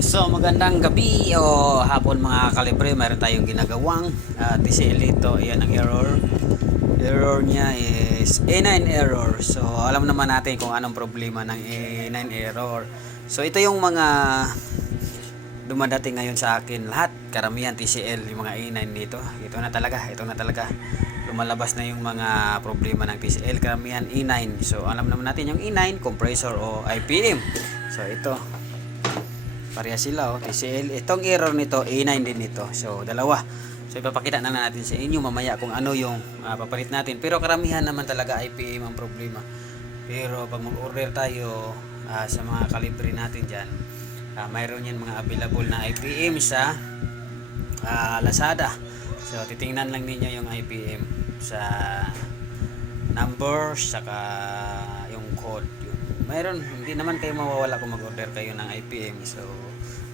So magandang gabi o hapon mga kalibre. Mayroon tayong ginagawang uh, TCL dito Yan ang error. Error niya is A9 error. So alam naman natin kung anong problema ng A9 error. So ito yung mga dumadating ngayon sa akin. Lahat karamihan TCL yung mga A9 dito. Ito na talaga ito na talaga. Lumalabas na yung mga problema ng TCL karamihan A9 so alam naman natin yung A9 compressor o IPM so ito pareha sila oh. TCL itong error nito A9 din ito. So dalawa. So ipapakita na lang natin sa inyo mamaya kung ano yung ah, papalit natin. Pero karamihan naman talaga IPM ang problema. Pero pag mag-order tayo ah, sa mga kalibre natin dyan ah, mayroon yan mga available na IPM sa ah, Lazada. So titingnan lang ninyo yung IPM sa number saka yung code. Mayroon hindi naman kayo mawawala kung mag-order kayo ng IPM so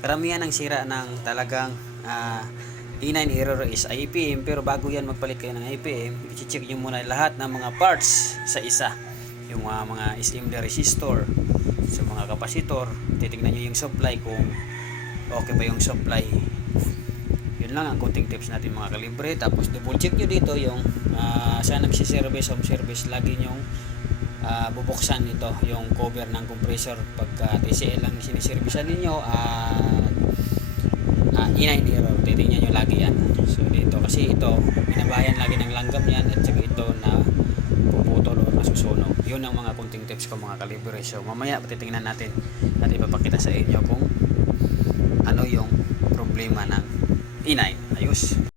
karamihan ng sira ng talagang ah, E9 error is IPM pero bago yan magpalit kayo ng IPM i-check nyo muna lahat ng mga parts sa isa. Yung mga, mga SMD resistor sa mga kapasitor titingnan nyo yung supply kung okay ba yung supply. Yun lang ang konting tips natin mga kalibre. Tapos double check nyo dito yung uh, sa nagsiservice home service lagi nyong ah, bubuksan ito yung cover ng compressor pagka TCL ang siniservisan ninyo at uh, inay error. Titingnan nyo lagi yan. So dito kasi ito binabayan lagi ng langgam yan at saka ito na puputol o nasusunog. Yun ang mga kunting tips ko mga kalibre. So mamaya titingnan natin at ipapakita sa inyo kung ano yung problema ng inay. Ayos